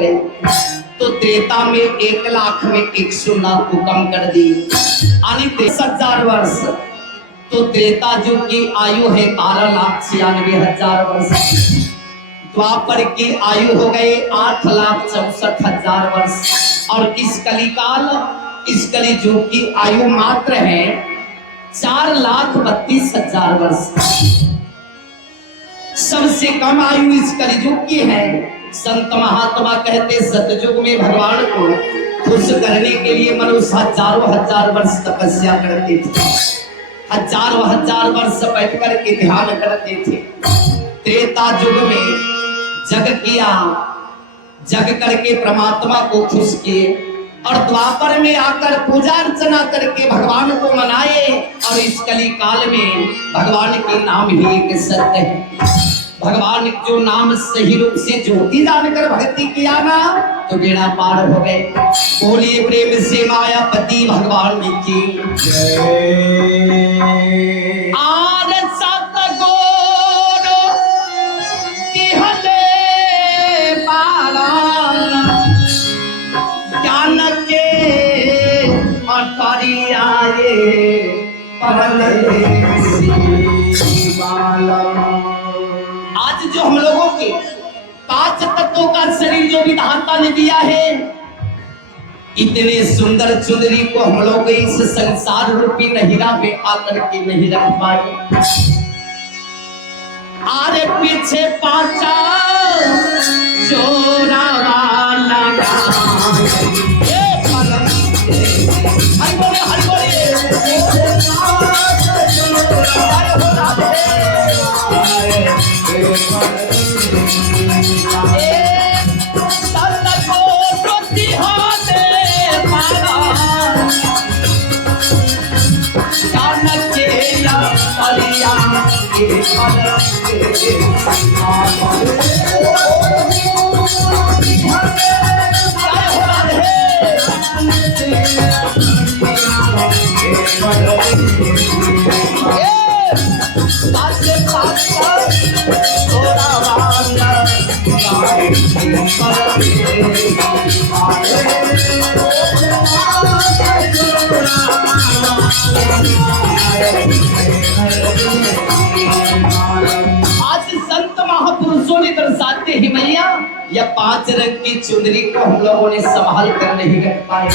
गए तो त्रेता में 1 लाख में 100 लाख को कम कर दी, यानी 30,000 वर्ष। तो त्रेता युग की आयु है 12,96,000 वर्ष। द्वापर की आयु हो गए 8,64,000 वर्ष। और इस कली युग की आयु मात्र है 4,32,000 वर्ष। सबसे कम आयु इस कलियुग की है। संत महात्मा कहते सतयुग में भगवान को खुश करने के लिए मनुष्य हजारों हजार वर्ष तपस्या करते थे, हजारों हजार वर्ष बैठ कर के ध्यान करते थे। त्रेता युग में जग करके परमात्मा को खुश किए और द्वापर में आकर पूजा अर्चना करके भगवान को मनाए। और इस कली काल में भगवान के नाम ही एक सत्य है। भगवान जो नाम सही रूप से ज्योति जानकर भक्ति किया ना तो बेड़ा पार हो गए। बोलिए प्रेम से मायापति भगवान की जय। आर सतगुर तिहले पारा ज्ञान के अटरियाए आज जो हम लोगों के 5 तत्वों का शरीर जो विधाता ने दिया है, इतने सुंदर चुनरी को हम लोग इस संसार रूपी नहिरा में आकर के नहीं रख पाए। आरे पीछे पाचा चोरा वाला हरि बोले हरि बोले। आज संत महापुरुषों ने दर्शाते हैं मैया यह 5 रंग की चुनरी को हम लोगों ने संभाल कर नहीं रख पाए।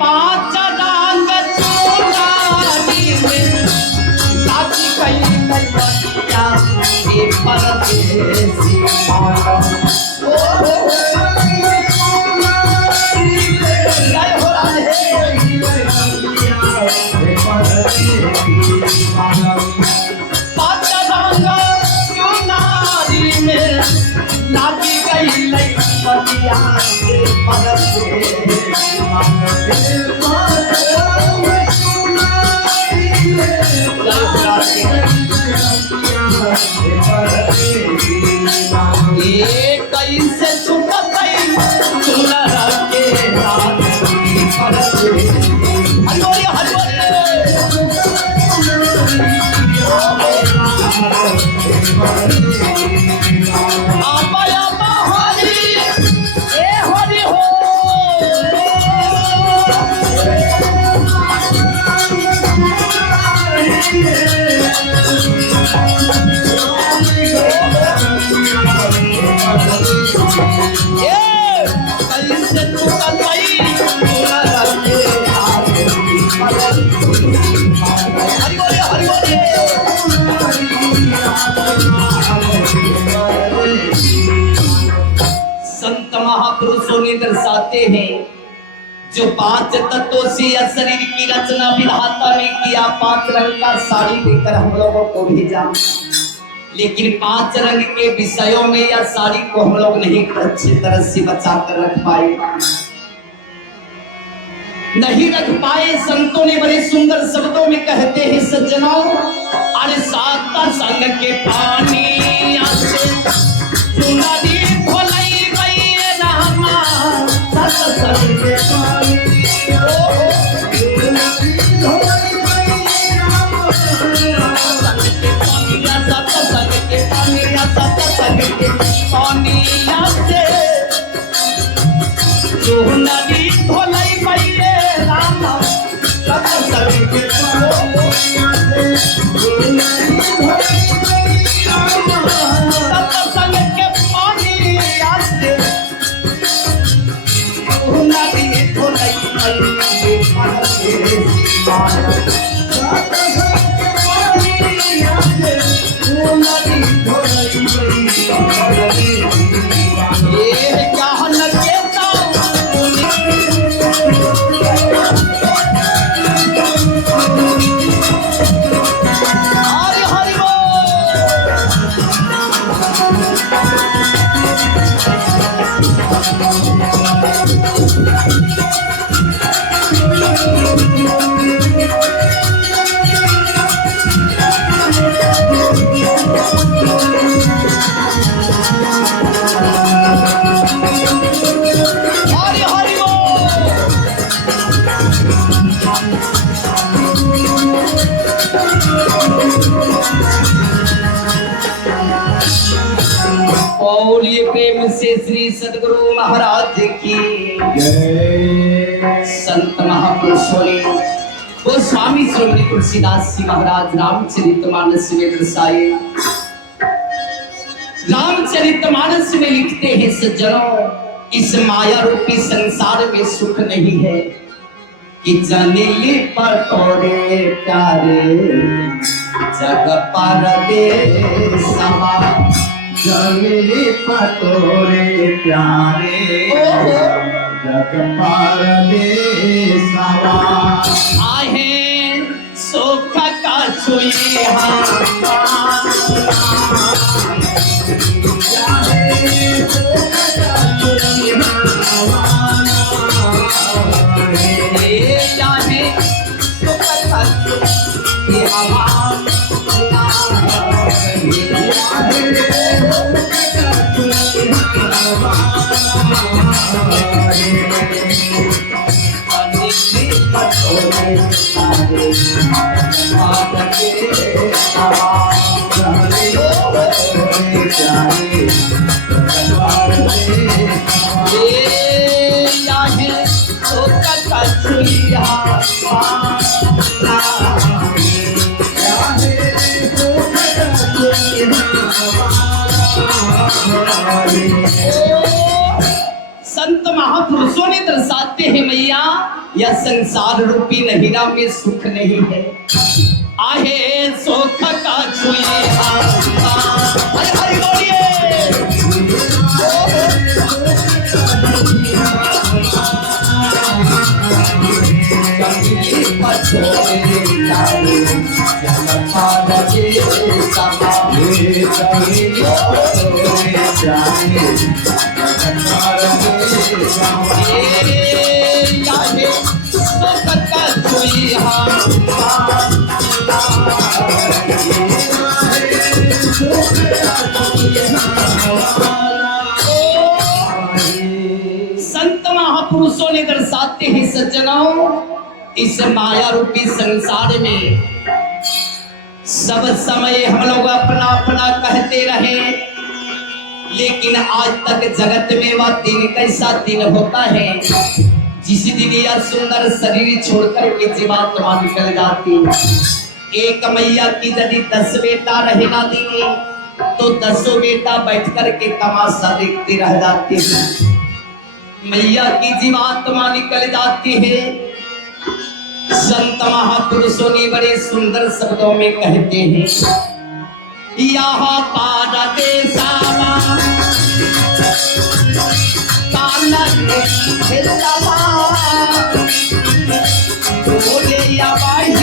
5 रंग चुनरी में लागी कई मैया ये परदेसी माला। लागी गई लैया ये कैसे छुप गई चुनरा के हाथ संत महापुरुषों ने दर्शाते हैं जो 5 तत्वों से शरीर की रचना विधाता ने किया। 5 रंग का साड़ी देकर हम लोगों को भेजा, लेकिन 5 रंग के विषयों में या साड़ी को हम लोग नहीं अच्छी तरह से बचा कर रख पाए, नहीं रख पाए। संतों ने बड़े सुंदर शब्दों में कहते हैं सज्जनों, अरे 7 संग के पानी चुनरी खोलई गई रामा, 7 संग के पानी सत्संग के पानी से बोलिए प्रेम से श्री सदगुरु महाराज की जय। संत महापुरुषों ने वो स्वामी श्री तुलसीदास जी महाराज रामचरितमानस में दर्शाए। रामचरितमानस में लिखते हैं सज्जनों, इस माया रूपी संसार में सुख नहीं है कि जनीली पटोरे प्यारे जग पर दे समा। जमीली पटोरे प्यारे जग पर दे समा। आहे सुख का छुए संत महापुरुषों ने दर्शाते हैं मैया, यह संसार रूपी नहिरा में सुख नहीं है। आहे सुख का छुए हरि हरि बोलिए। संत महापुरुषों ने दर्शाते हैं सज्जनों, इस माया रूपी संसार में सब समय हम लोग अपना अपना कहते रहे, लेकिन आज तक जगत में वह दिन कैसा दिन होता है जिस दिन यह सुंदर शरीर छोड़कर के जीवात्मा निकल जाती है। एक मैया की यदि 10 बेटा रहे ना देंगे तो 10 बेटा बैठ कर के तमाशा देखते रह जाते हैं। मैया की जीवात्मा निकल जाती है। संत महापुरुषों ने बड़े सुंदर शब्दों में कहते हैं, यहाँ पार देसावा बोले या बाई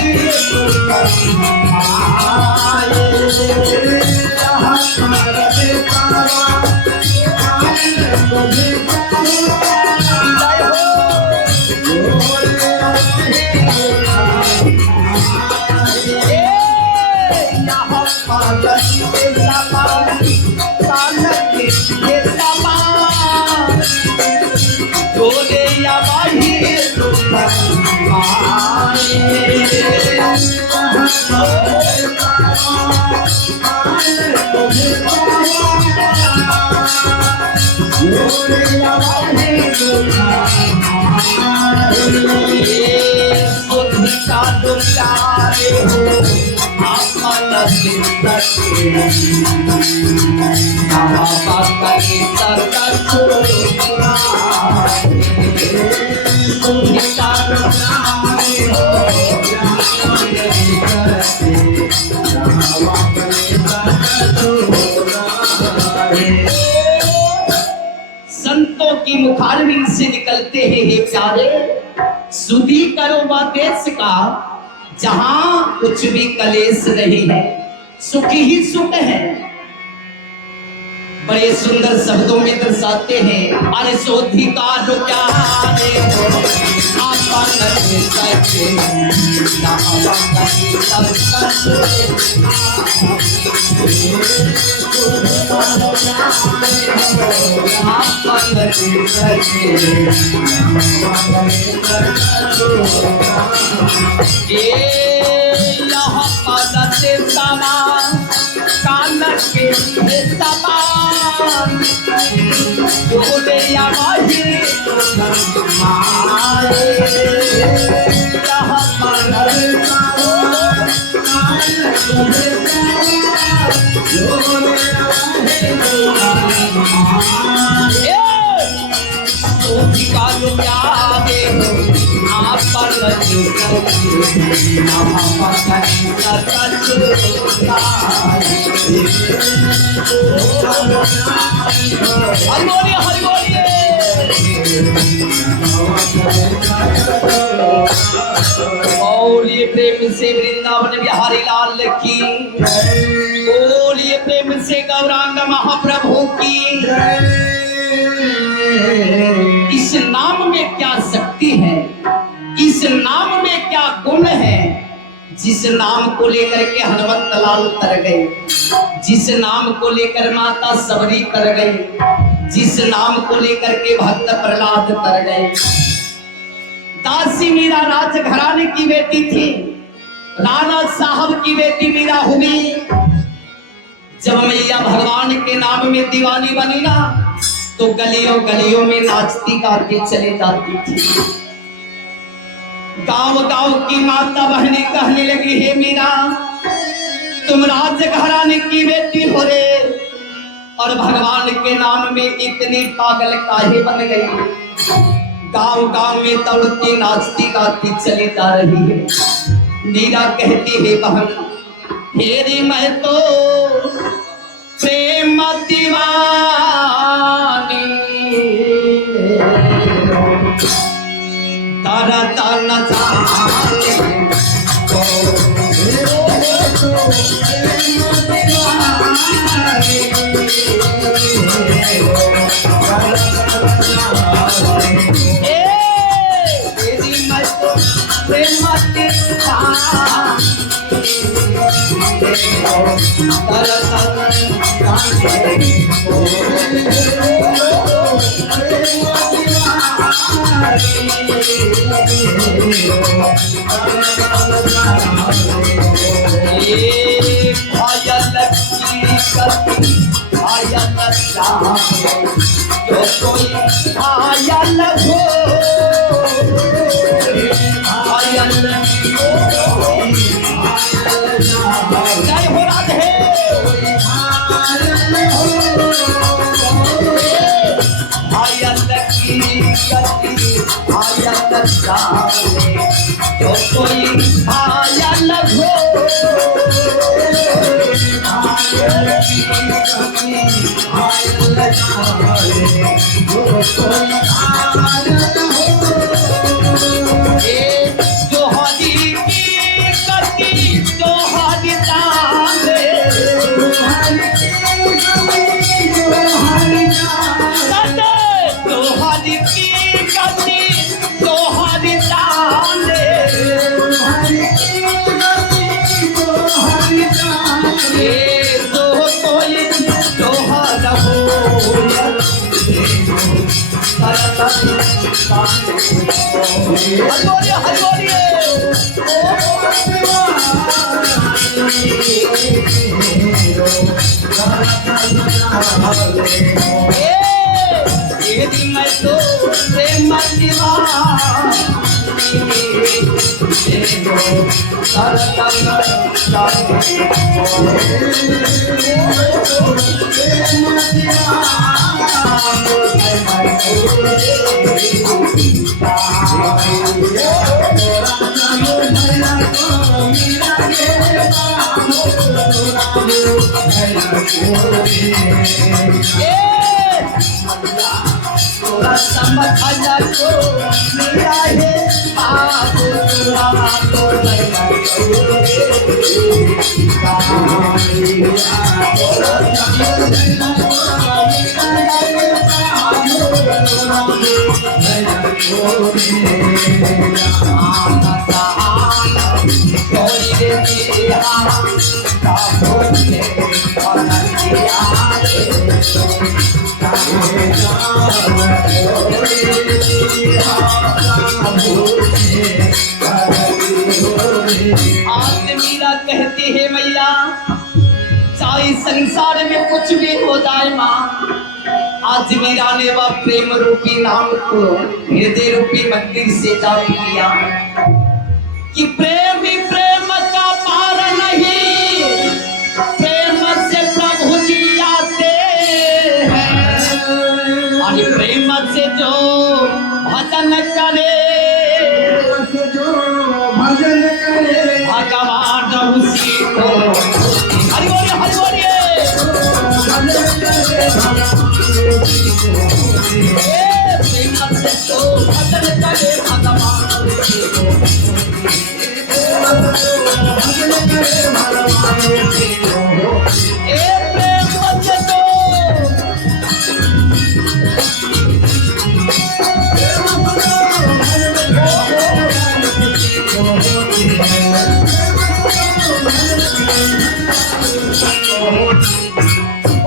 गीतों की मुखारबिन से निकलते हैं। हे प्यारे, सुधी करो वह देश का जहां कुछ भी कलेश नहीं है, सुख ही सुख है। बड़े सुंदर शब्दों में दर्शाते हैं, अरे सोधी का जो प्यारे हो आपन सके ना अपनी सब यहाँ पद से समान कान के समान बोले या माही माए यहाँ पद से समान कान के प्यारे आप पर बोलिए प्रेम से वृंदावन बिहारी लाल की, बोलिए प्रेम से गौरांग महाप्रभु की। इस नाम में क्या शक्ति है, इस नाम में क्या गुण है, जिस नाम को लेकर के हनुमत लाल तर गए, जिस नाम को लेकर माता सबरी तर गई, जिस नाम को लेकर के भक्त प्रहलाद तर गए। दासी मीरा राजघराने की बेटी थी, राणा साहब की बेटी मीरा हुई। जब मैया भगवान के नाम में दीवानी बनी ना, तो गलियों गलियों में नाचती गाती चली जाती थी। गांव गांव की माता बहनें कहने लगी, हे मीरा तुम राजघराने की बेटी हो रे, और भगवान के नाम में इतनी पागल काहे बन गई। गांव गांव में दौड़ती नाचती गाती चली जा रही है। मीरा कहती है, बहन हेरी मैं तो प्रेम दीवानी तारा ताना जाने जो कोई आया लगो जो हरी की कटी जो हरी तांगे जो हरी की कटी जो हरी तांगे मैं तो प्रेम थोड़ा समझ को मेरा है बाबू थोड़ा तो आज मीरा कहती है मैया चाहे संसार में कुछ भी हो जाए माँ, आज मीरा ने वह प्रेम रूपी नाम को हृदय रूपी मंदिर से जारी किया कि प्रेम ही प्रेम का पार नहीं, प्रेम से प्रभु जी आते हैं और प्रेम से जो भजन करे भगवान उसी को हरि बोलिए हरि बोलिए प्रेम से जो भजन करे भगवान उसी को प्रेम से जो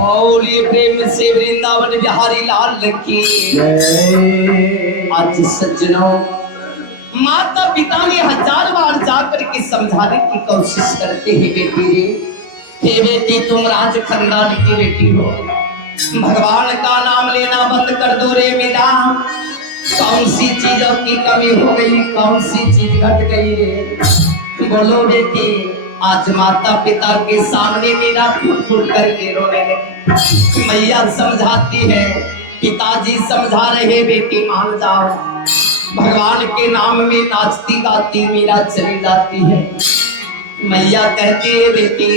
और ये प्रेम से वृंदावन बिहारी लाल की आज सज्जनों माता पिता ने 1000 बार जाकर के समझाने की कोशिश करते हैं बेटी रे, हे बेटी तुम राज खानदान की बेटी हो, भगवान का नाम लेना बंद कर दो रे मेरा, कौन सी चीजों की कमी हो गई, कौन सी चीज घट गई रे, बोलो बेटी। आज माता पिता के सामने मेरा फुट फुट करके रोने लगी। मैया समझाती है, पिताजी समझा रहे बेटी मान जाओ, भगवान के नाम में नाचती गाती मीरा चली जाती है। मैया कहती है बेटी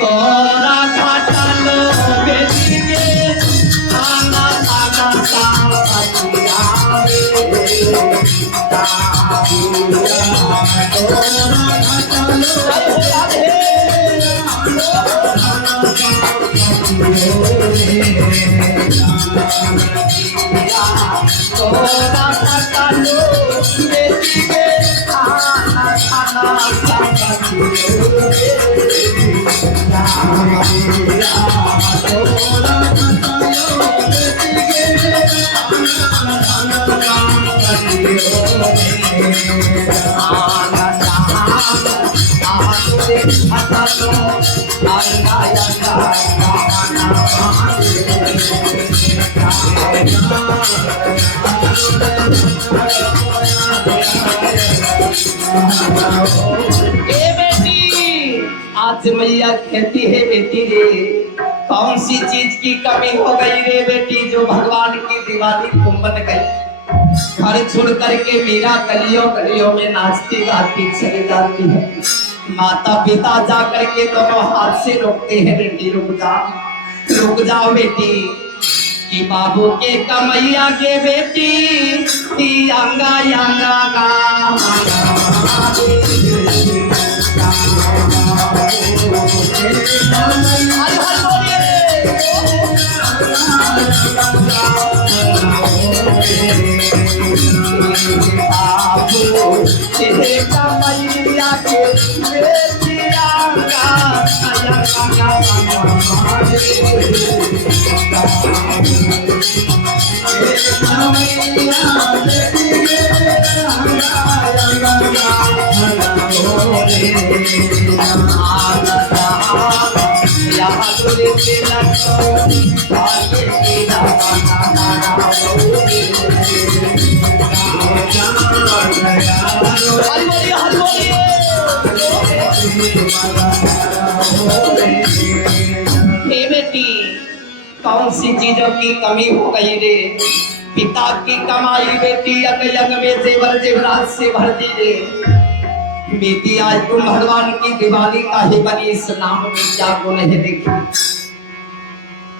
तोरा घाटा लो बेटी के खाना खाना आज मैया कहती है बेटी रे कौन सी चीज की कमी हो गई रे बेटी जो भगवान की दीवानी तुम बन गई। घर छोड़ करके मीरा गलियों गलियों में नाचती गाती चली जाती है। माता पिता जा करके दोनों हाथ से रोकते हैं, बेटी रुक जाओ बेटी कि बाबू के कमैया के बेटी अंगा अंगा कमैया के बेटी बेटी कौन सी चीजों की कमी हो गई रे। पिता की कमाई बेटी अग यग में जेवर जेवरात से भर दी रे। बेटी आज तुम भगवान की दीवानी का ही बनी, इस नाम में क्या गुण है देखी।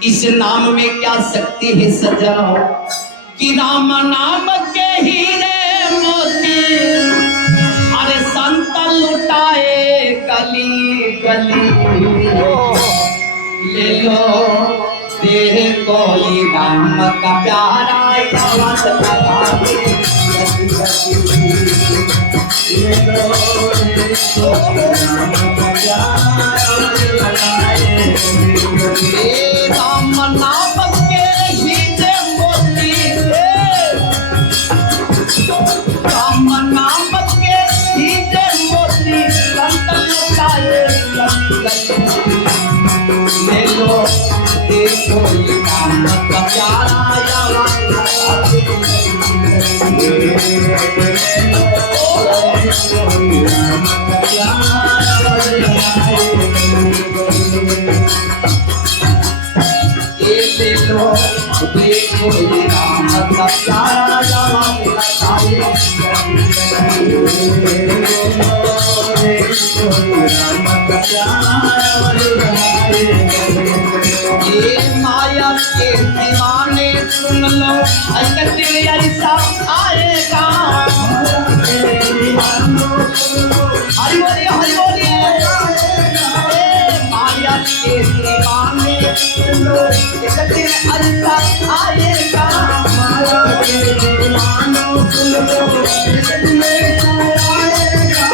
इस नाम में क्या शक्ति है सज्जनों, कि राम नाम के हीरे मोती, अरे संत लुटाए गली गली। ले लो देह कोई राम का प्यारा आवाज लगा के गली गली। ले लो देह कोई राम का प्यारा आवाज लगाए गली। राम नाम के हीरे मोती, राम नाम के हीरे मोती संत लुटाए गली गली। ले लो देखो ये राम का प्यारा आवाज लगा के गली गली। राम का प्यारा आवाज लगाए गली गली। ले लो देखो ये राम का प्यारा आवाज लगाए गली। ये माया के दीवाने सुन लो, अकतिल ऐसा आएगा। हरि बोलिए हरि बोलिए। माया के दीवाने सुन लो, अकतिल ऐसा आएगा। माया के दीवानों सुन लो, अकतिल ऐसा आएगा।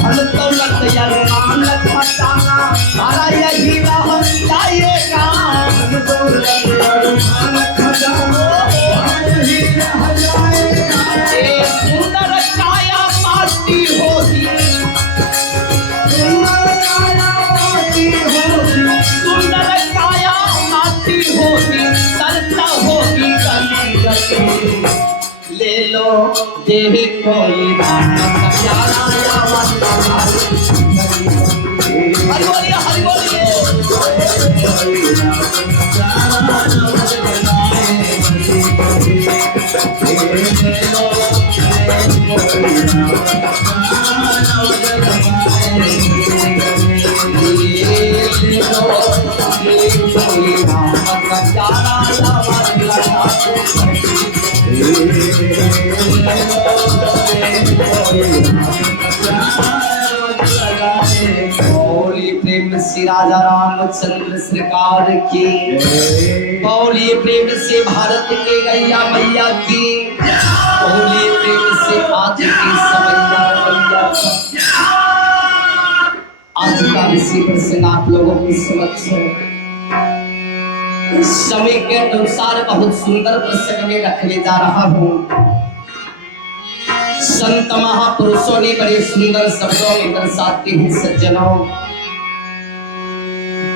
हम तो लड़ते मान खटाना, सारा यही राह जाएगा। हम तो लड़ते मान खटाना, यही राह जाएगा। एक सुंदर काया पार्टी होगी, सुंदर काया पार्टी होगी, सुंदर काया पार्टी होगी, चर्चा होगी गली गली। ले लो देह कोई राम का प्यारा आवाज लगाए गली। हरि बोलिए हरि बोलिए। बोली प्रेम से राजा रामचंद्र सरकार की, बोली प्रेम से भारत के गैया मैया की, बोली प्रेम से आज के समैया रवैया। आज का इसी प्रसंग आप लोगों के समक्ष समय के अनुसार बहुत सुंदर प्रसंग में रखने जा रहा हूँ। संत महापुरुषों ने बड़े सुंदर शब्दों में दर्शाते हैं सज्जनों,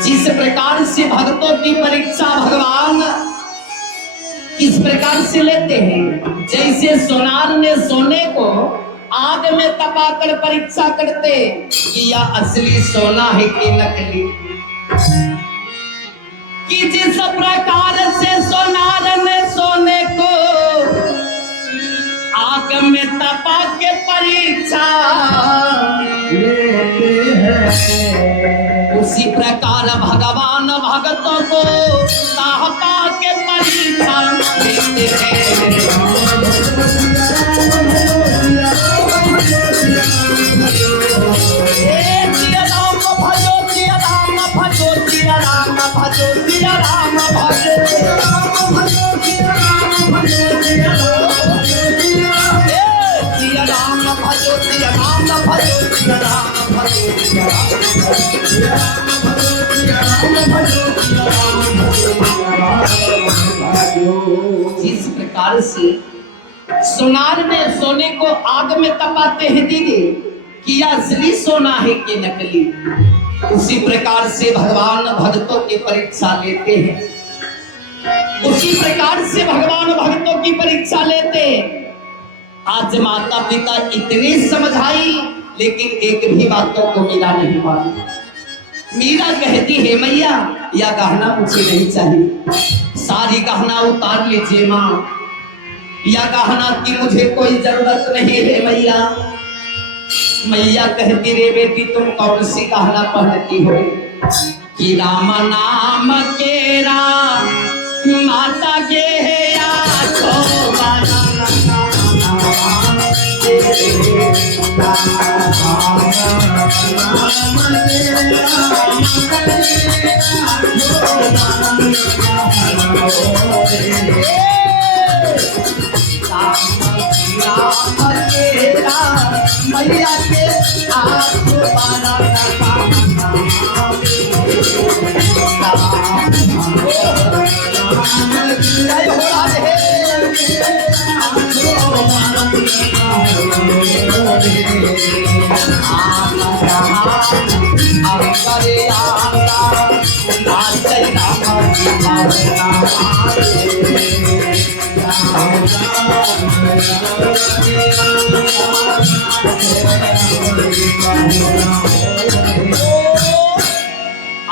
जिस प्रकार से भक्तों की परीक्षा भगवान किस प्रकार से लेते हैं, जैसे सोनार ने सोने को आग में तपाकर परीक्षा करते कि यह असली सोना है कि नकली। कि जिस प्रकार से सोनार ने सोने को आग में तपा के परीक्षा लेते हैं, उसी प्रकार भगवान भक्तों को तापा के परीक्षा लेते हैं। राम भजो सिया राम भजो सिया राम भजो सिया राम भजो राम भजो सिया राम भजो सिया राम भजो सिया राम भजो सिया राम भजो सिया राम। जिस प्रकार से सोनार ने सोने को आग में तपाते हैं दीदी कि यह असली सोना है कि नकली, उसी प्रकार से भगवान भक्तों की परीक्षा लेते हैं। उसी प्रकार से भगवान भक्तों की परीक्षा लेते हैं। आज माता पिता इतनी समझाई लेकिन एक भी बातों को मीरा नहीं मानी। मीरा कहती है मैया यह गहना मुझे नहीं चाहिए, सारी गहना उतार लीजिए माँ, यह गहना की मुझे कोई जरूरत नहीं है मैया। मैया कहती रे बेटी तुम कौन सी गहना पहनती हो? कि राम नाम केरा माता गे आठो मैया के आठो जय हो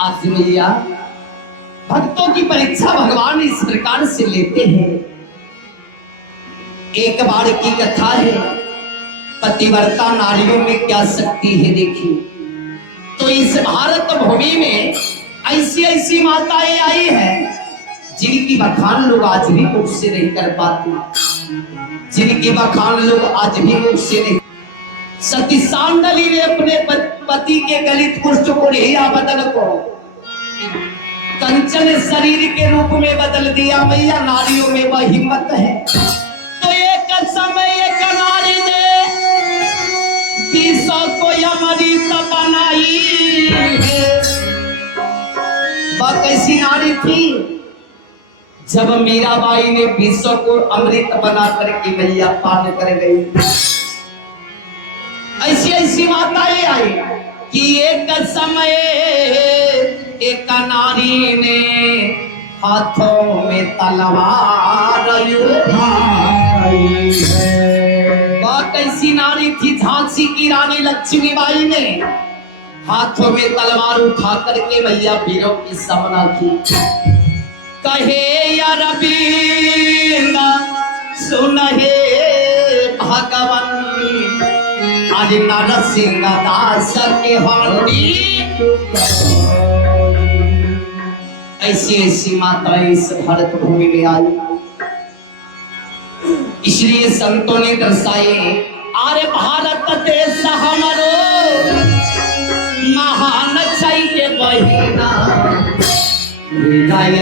आज मैया भक्तों की परीक्षा भगवान इस प्रकार से लेते हैं। एक बार की कथा है, पतिव्रता नारियों में क्या शक्ति है देखिए। तो इस भारत भूमि में ऐसी ऐसी माताएं आई हैं जिनकी बखान लोग आज भी मुख से नहीं कर पाते, जिनकी बखान लोग आज भी मुख से नहीं। सती सांडली ने अपने पति के गलित पुष्ट को रिया बदल को कंचन शरीर के रूप में बदल दिया। मैया नारियों में वह हिम्मत है। तो एक समय एक नारी ने 200 को अमृत बनाई है। वह कैसी नारी थी? जब मीराबाई ने 200 को अमृत बना करके मैया पान कर गई। ऐसी ऐसी माताएं आई कि एक समय एक नारी ने हाथों में तलवार उठाई है। वह कैसी नारी थी? झांसी की रानी लक्ष्मीबाई ने हाथों में तलवार उठा करके मैया वीरों की सामना की। कहे या रविंद सुनहे भगवान आज नरसिंह दास के हांडी। ऐसी ऐसी माताएं इस भारत भूमि में आई। इसलिए संतों ने दर्शाए आरे भारत देश हमारो महान चाहिए बहिना हृदय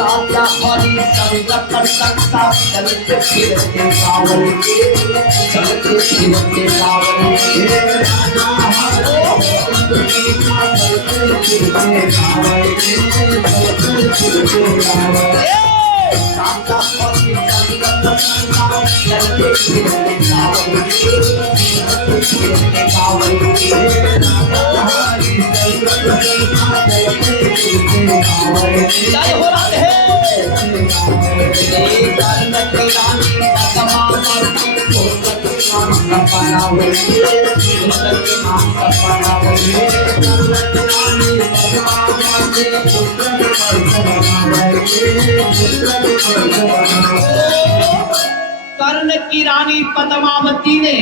साचा हरी संगत सकता चलते फिरते सावन के चलते फिरते सावन के राजा हरो चलते फिरते सावन के चलते फिरते सावन साचा हरी संगत सकता चलते फिरते सावन के चलते फिरते सावन के राजा हरी संगत सकता चलते फिरते सावन के जय हो राधे। कर्ण की रानी पद्मावती ने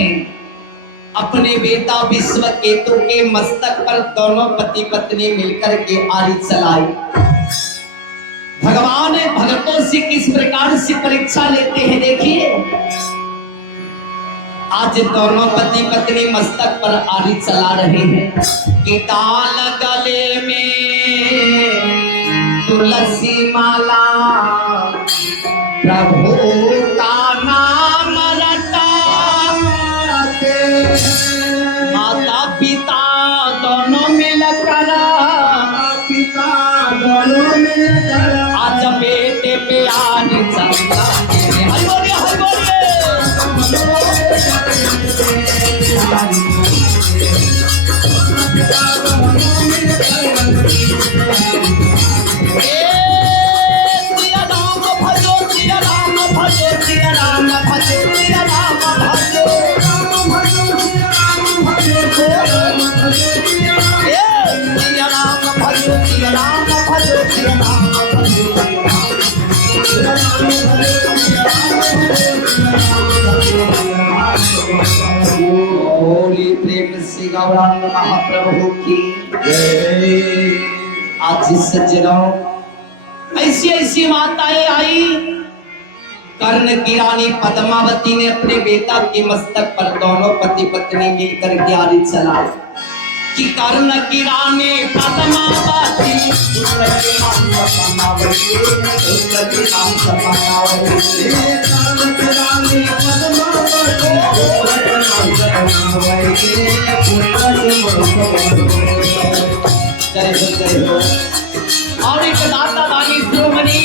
अपने बेटा विश्वकेतु के मस्तक पर दोनों पति पत्नी मिलकर के आरी चलाई। भगवान भक्तों से किस प्रकार से परीक्षा लेते हैं देखिए। आज दोनों पति पत्नी मस्तक पर आरी चला रहे हैं कि ताल गले में तुलसी माला प्रभु का नाम रटा माता पिता दोनों मिलकर आज बेटे पे आने चलता हरि बोलिए हरि बोलिए। गौरांग महाप्रभु की जय। आज सज्जनों ऐसी ऐसी माताएं आई। कर्ण की रानी पद्मावती ने अपने बेटा के मस्तक पर दोनों पति पत्नी मिलकर ग्यारी चलाई कि कर्ण की रानी पद्मावती उन्नति नाम सपनावती उन्नति नाम सपनावती कर्ण की रानी पद्मावती जय हो। और एक दाता रानी शिरोमणि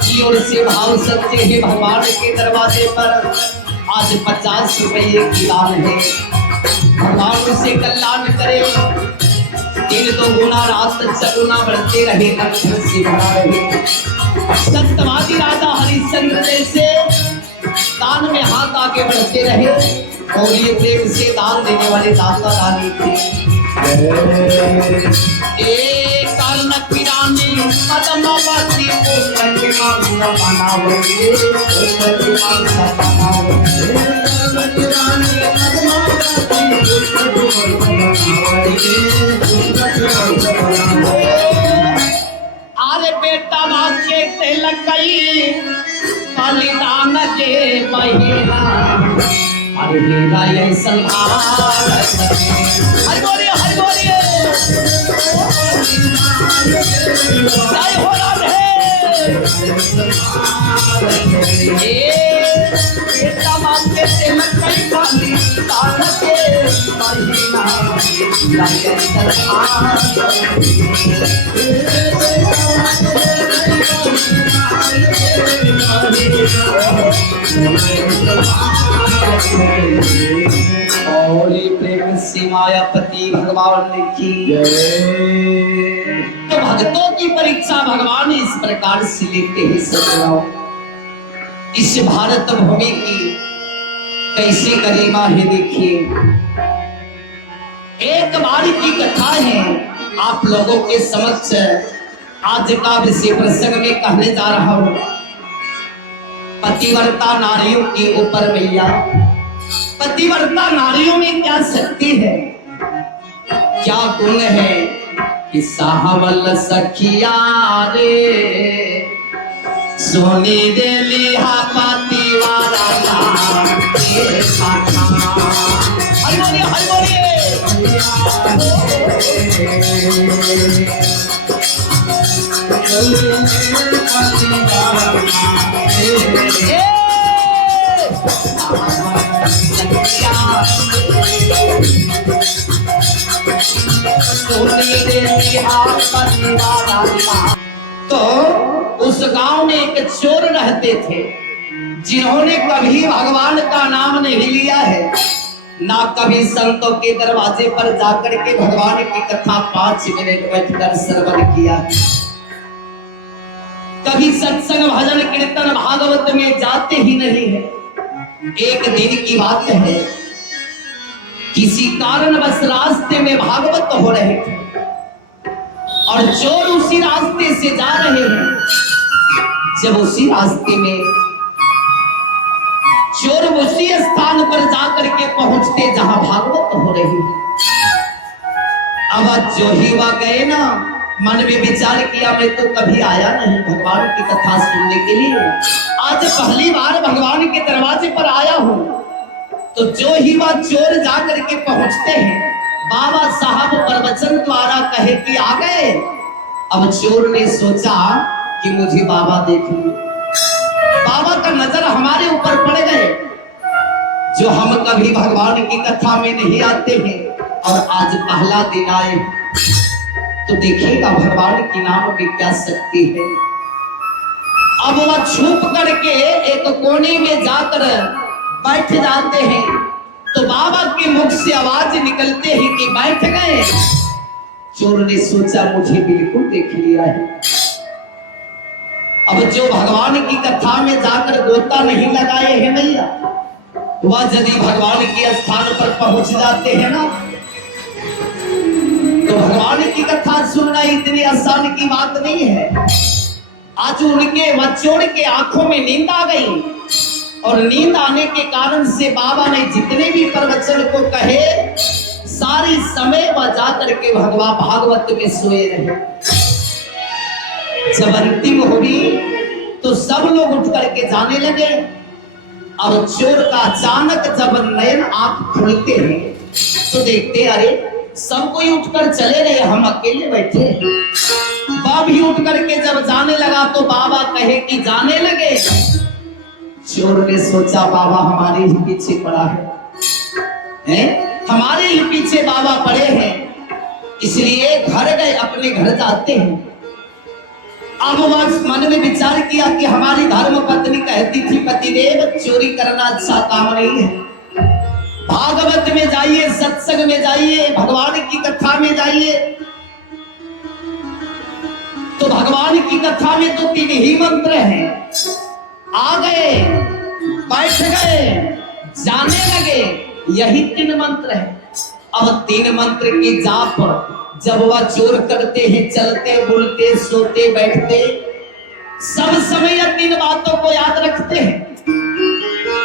की ओर से भाव सच्चे है भगवान के दरवाजे पर आज 50 रुपये की दान है। भगवान उसे कल्याण करे, दिन दो गुना रात चगुना बढ़ते रहे, अक्षर से भरा रहे। सत्यवादी राजा हरिश्चंद्र जैसे दान में हाथ आगे बढ़ते रहे और ये प्रेम से दान देने वाले दाता रानी थे। कर्ण की रानी पद्मावती उन्नति नाम सपनावती उन्नति नाम सपनावती कर्ण की रानी अरे बेटा भाग्य तिलक गई बलिदान के महीना अरे मेरा ये संभाल हरि बोलिए हरि बोलिए जय हो राधे। बेटा भाग्य तिलक गई बलिदान के महीना मेरा ये संभाल और प्रेम से मायापति भगवान की तो भक्तों की परीक्षा भगवान इस प्रकार से लेते हैं। सज्जनों इस भारत भूमि की कैसी गरिमा है देखिए। एक बार की कथा है आप लोगों के समक्ष आज का विषय प्रसंग में कहने जा रहा हूं। पतिव्रता नारियों के ऊपर मैया पतिव्रता नारियों में क्या शक्ति है, क्या गुण है कि साहबल सखिया रे सोनी दे लिहा पतिवारा हरि बोलिए हरि बोलिए। तो उस गांव में एक चोर रहते थे जिन्होंने कभी भगवान का नाम नहीं लिया है, ना कभी संतों के दरवाजे पर जाकर के भगवान की कथा 5 मिनट बैठकर श्रवण किया, कभी सत्संग भजन कीर्तन भागवत में जाते ही नहीं है। एक दिन की बात है, किसी कारणवश रास्ते में भागवत हो रहे थे और चोर उसी रास्ते से जा रहे हैं। जब उसी रास्ते में चोर उसी स्थान पर जाकर के पहुंचते जहां भागवत हो रही है। अब जो ही वह गए ना, मन में विचार किया मैं तो कभी आया नहीं भगवान की कथा सुनने के लिए, आज पहली बार भगवान के दरवाजे पर आया हूं। तो जो ही वह चोर जाकर के पहुंचते हैं, बाबा साहब प्रवचन द्वारा कहे कि आ गए। अब चोर ने सोचा कि मुझे बाबा देख लो, बाबा का नजर हमारे ऊपर पड़ गए, जो हम कभी भगवान की कथा में नहीं आते हैं और आज पहला दिन आए, तो देखिएगा भगवान के नाम में क्या शक्ति है। अब वह छुप करके एक कोने में जाकर बैठ जाते हैं, तो बाबा के मुख से आवाज निकलते ही कि बैठ गए। चोर ने सोचा मुझे बिल्कुल देख लिया है। अब जो भगवान की कथा में जाकर गोता नहीं लगाए हैं भैया, वह यदि भगवान के स्थान पर पहुंच जाते हैं ना, तो भगवान की कथा सुनना इतनी आसान की बात नहीं है। आज उनके वह चोर के आंखों में नींद आ गई और नींद आने के कारण से बाबा ने जितने भी प्रवचन को कहे सारी समय वह जा करके भगवान भागवत में सोए रहे। जब अंतिम हुई तो सब लोग उठ करके जाने लगे। अब चोर का अचानक जब नयन आंख खुलते हैं तो देखते अरे सब कोई उठकर चले गए, हम अकेले बैठे। बाबा भी उठ करके जब जाने लगा तो बाबा कहे कि जाने लगे। चोर ने सोचा बाबा हमारे ही पीछे पड़ा है? हमारे ही पीछे बाबा पड़े हैं, इसलिए घर गए, अपने घर जाते हैं। अब वह मन में विचार किया कि हमारी धर्म पत्नी कहती थी पतिदेव चोरी करना अच्छा काम नहीं है, भागवत में जाइए, सत्संग में जाइए, भगवान की कथा में जाइए। तो भगवान की कथा में तो 3 ही मंत्र हैं। आ गए, बैठ गए, जाने लगे, यही 3 मंत्र है। अब 3 मंत्र की जाप जब वह चोर करते हैं, चलते बोलते सोते बैठते सब समय 3 बातों को याद रखते हैं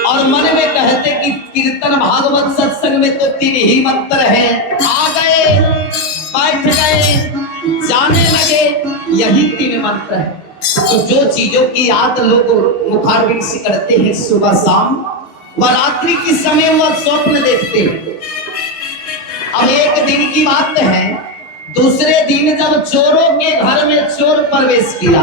और मन में कहते कि कीर्तन भागवत सत्संग में तो 3 ही मंत्र हैं। आ गए, बैठ गए, जाने लगे, यही 3 मंत्र है। तो जो चीजों की याद लोग मुखारबिन से करते हैं सुबह शाम, वह रात्रि के समय वह स्वप्न देखते हैं। अब एक दिन की बात है, दूसरे दिन जब चोरों के घर में चोर प्रवेश किया,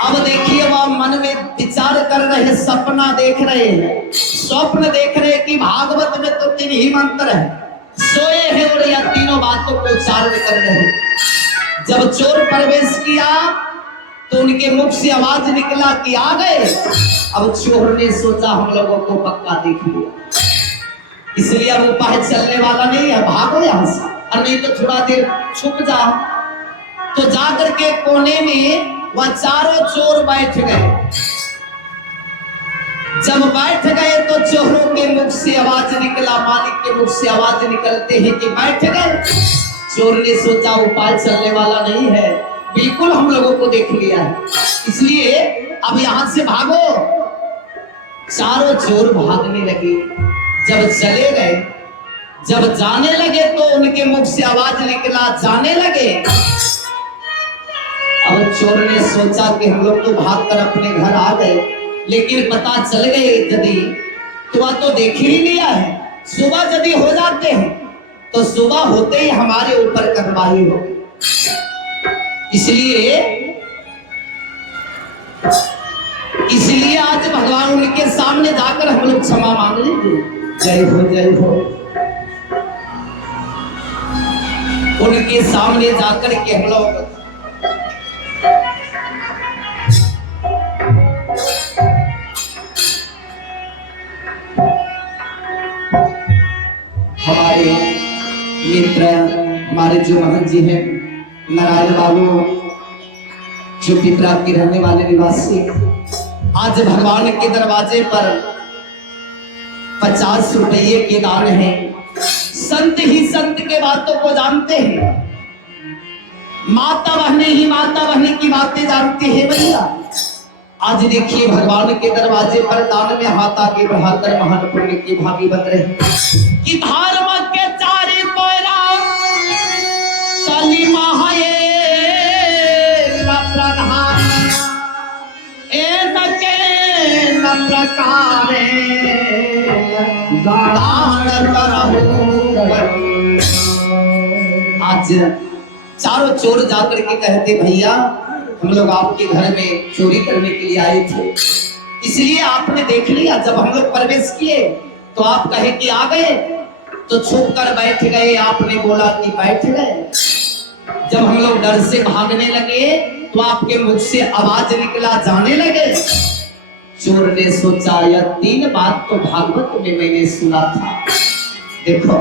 अब देखिए वह मन में विचार कर रहे, सपना देख रहे हैं, स्वप्न देख रहे कि भागवत में तो 3 ही मंत्र है, सोए हैं और यह 3 बातों को उच्चारण कर रहे हैं। जब चोर प्रवेश किया तो उनके मुख से आवाज निकला कि आ गए। अब चोर ने सोचा हम लोगों को पक्का देख लिया, इसलिए अब उपाय चलने वाला नहीं है, भागो यहां से, और नहीं तो थोड़ा देर छुप जाओ। तो जाकर के कोने में वह चारों चोर बैठ गए। जब बैठ गए तो चोरों के मुख से आवाज निकला, मालिक के मुख से आवाज निकलते हैं कि बैठ गए। चोर ने सोचा उपाय चलने वाला नहीं है, बिल्कुल हम लोगों को देख लिया है, इसलिए अब यहां से भागो। चारों चोर भागने लगे। जब चले गए, जब जाने लगे तो उनके मुख से आवाज निकला जाने लगे। अब चोर ने सोचा कि हम लोग तो भागकर अपने घर आ गए, लेकिन पता चल गए यदि तो वह तो देख ही लिया है, सुबह यदि हो जाते हैं तो सुबह होते ही हमारे ऊपर कार्रवाई हो। इसलिए आज भगवान उनके सामने जाकर हम लोग क्षमा मांग लेंगे। जय हो जय हो। उनके सामने जाकर के हम लोग हमारे मित्र, हमारे जो महंत जी हैं नारायण बाबू, जो पिपरा के रहने वाले निवासी, आज भगवान के दरवाजे पर 50 रुपये के दान है। संत ही संत के बातों को जानते हैं, माता बहने ही माता बहने की बातें जानती है भैया। आज देखिए भगवान के दरवाजे पर दान में हाथ आगे बढ़ाकर महान पुण्य की भागी बन रहे कि धर्म के चारी कोयरा काली महाये प्रधान ए नके न प्रकारे आज चारों चोर जाकर के कहते भैया हम लोग आपके घर में चोरी करने के लिए आए थे, इसलिए आपने देख लिया। जब हम लोग प्रवेश किए तो आप कहे कि आ गए, तो छुप कर बैठ गए, आपने बोला कि बैठ गए। जब हम लोग डर से भागने लगे तो आपके मुख से आवाज निकला जाने लगे। चोर ने सोचा यह 3 बात तो भागवत में मैंने सुना था। देखो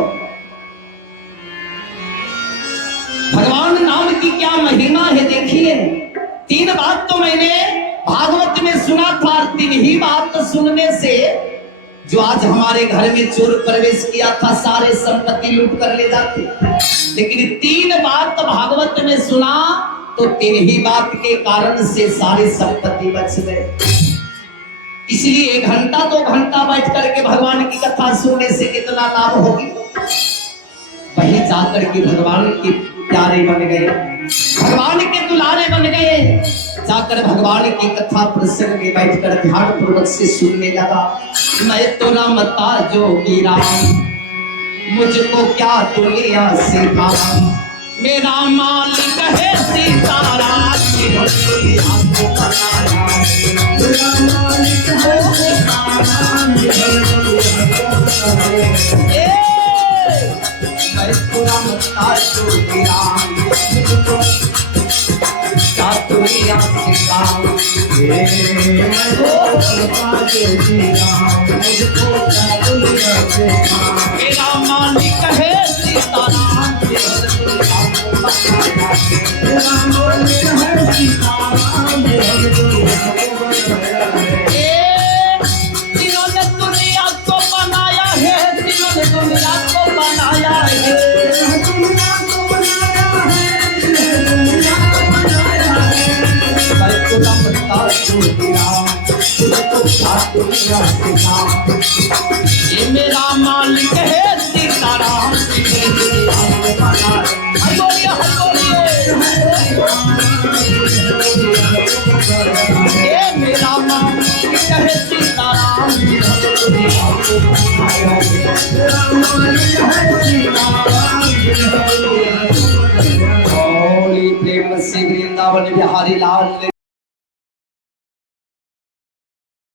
भगवान नाम की क्या महिमा है, देखिए 3 बात तो मैंने भागवत में सुना था। 3 ही बात तो सुनने से जो आज हमारे घर में चोर प्रवेश किया था सारे संपत्ति लूट कर ले जाते, लेकिन 3 बात भागवत में सुना तो 3 ही बात के कारण से सारी संपत्ति बच गए। इसलिए 1 घंटा 2 घंटा बैठ करके भगवान की कथा सुनने से कितना लाभ होगी। वही जाकर के भगवान के प्यारे बन गए, भगवान के दुलारे बन गए। जाकर भगवान की कथा प्रसंग में बैठकर ध्यान पूर्वक से सुनने लगा। मैं तो रमता जोगी राम, मुझको क्या दुनिया से काम, मेरा मालिक है सीताराम, दुनिया को बनाया। मेरा मालिक है सीताराम, मैं तो रमता जोगी राम, मुझको क्या दुनिया से काम, मैं तो रमता जोगी राम, मुझको क्या दुनिया से काम, मेरा मालिक है सीताराम, दुनिया को बनाया। मेरा मालिक है सीताराम, दुनिया को बनाया। जिन्होंने दुनिया को बनाया है, जिन्होंने दुनिया को बनाया है, दुनिया को बनाया है, दुनिया को बनाया है। मैं तो रमता जोगी राम, मुझको क्या दुनिया से काम, ये मेरा मालिक है सीताराम, दुनिया को बनाया। हर बोलिए, हर बोलिए। ये मेरा मालिक है सीताराम, दुनिया को बनाया। मेरा मालिक है सीताराम, दुनिया को बनाया। होली प्रेम से वृंदावन बिहारी लाल।